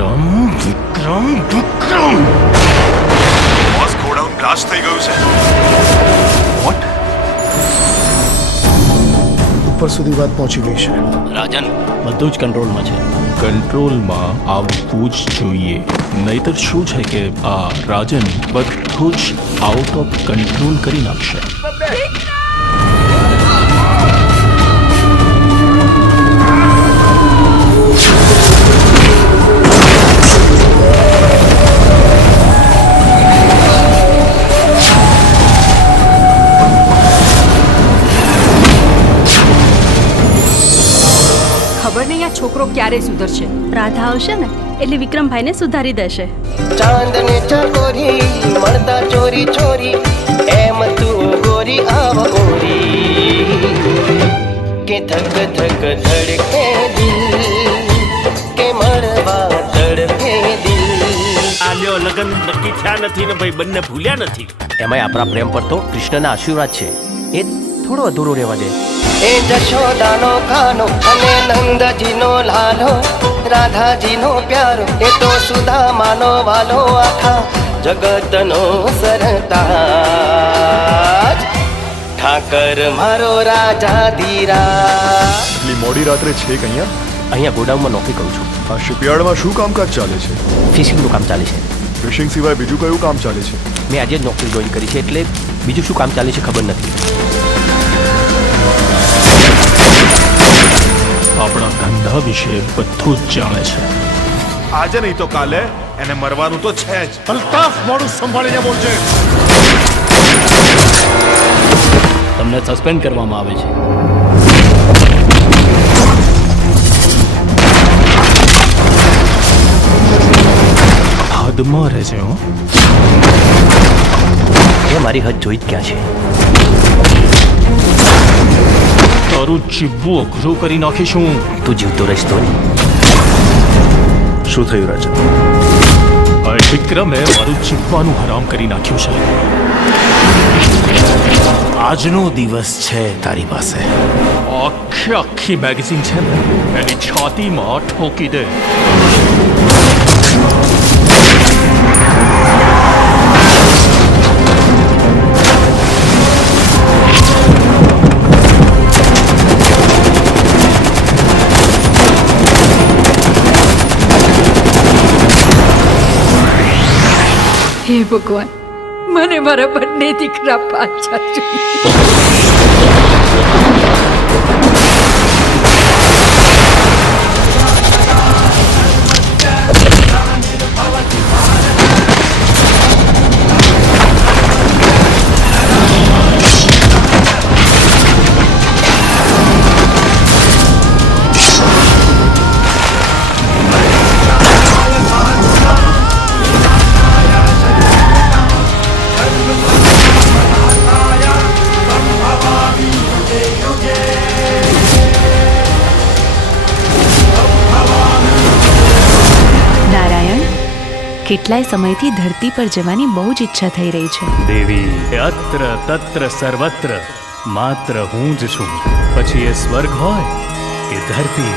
વિક્રમ વિક્રમ વિક્રમ boss godown blast થઈ ગયું છે. વોટ? ઉપર સુધી વાત પહોંચી ગઈ છે. રાજન બધું જ કંટ્રોલમાં છે. કંટ્રોલમાં આવવું જ જોઈએ, નહીતર શું છે કે આ રાજન બધું જ આઉટ ઓફ કંટ્રોલ કરી નાખશે. ખબર નહીં આ છોકરો ક્યારે સુધરશે. રાધા આવશે ને એટલે વિક્રમભાઈને સુધારી દેશે. ચાંદને ચકોરી મળતા ચોરી ચોરી એમ તું ગોરી આવ ગોરી કે ધક ધક ધડકે દિલ કે મળવા તડપે દિલ. આલ્યો લગન નક્કી થયા નથી ને ભાઈ બંને ભૂલ્યા નથી. એમાંય આપણા પ્રેમ પર તો કૃષ્ણના આશીર્વાદ છે, એ થોડો અધૂરો રહેવા દે. એ જશોદાનો ખાનો અને નંદજીનો લાલો, રાધાજીનો પ્યારો એ તો સુદામાનો વાલો, આખા જગતનો સરતાજ ઠાકર મારો રાજા ધીરા. એટલી મોડી રાત્રે છે કે અહીંયા ગોડાઉનમાં નોકરી કરું છું. આ શિપયાર્ડમાં શું કામકાજ ચાલે છે? ફિશિંગનું કામ ચાલે છે. ફિશિંગ સિવાય બીજું કયું કામ ચાલે છે? મેં આજે જ નોકરી જોઈન કરી છે એટલે બીજું શું કામ ચાલે છે ખબર નથી. આપણા ધંધા વિશે બધું જ જાણે છે. આજે નહીં તો કાલે એને મરવાનું તો છે જ. અલ્તાફ, મોડું સંભાળીને બોલજે. તમને સસ્પેન્ડ કરવામાં આવે છે. હદમાં રહેશે. હો, એ મારી હદ જોઈ જ ક્યાં છે. તારું જીવવું અઘરું કરી નાખીશું. તું જીવતો રહીશ તો નહીં. શું થયું રાજન? આ વિક્રમે મારું જીવવાનું હરામ કરી નાખ્યું છે. આજનો દિવસ છે તારી પાસે. આખી મેગેઝિન છે ને એની છાતીમાં ઠોકી દે. હે ભગવાન, મને મારા બંને દીકરા પાછા જોઈએ. કેટલાય સમયથી ધરતી પર જવાની બહુ જ ઈચ્છા થઈ રહી છે. દેવી અત્ર તત્ર સર્વત્ર માત્ર હું જ છું. પછી એ સ્વર્ગ હોય કે ધરતી.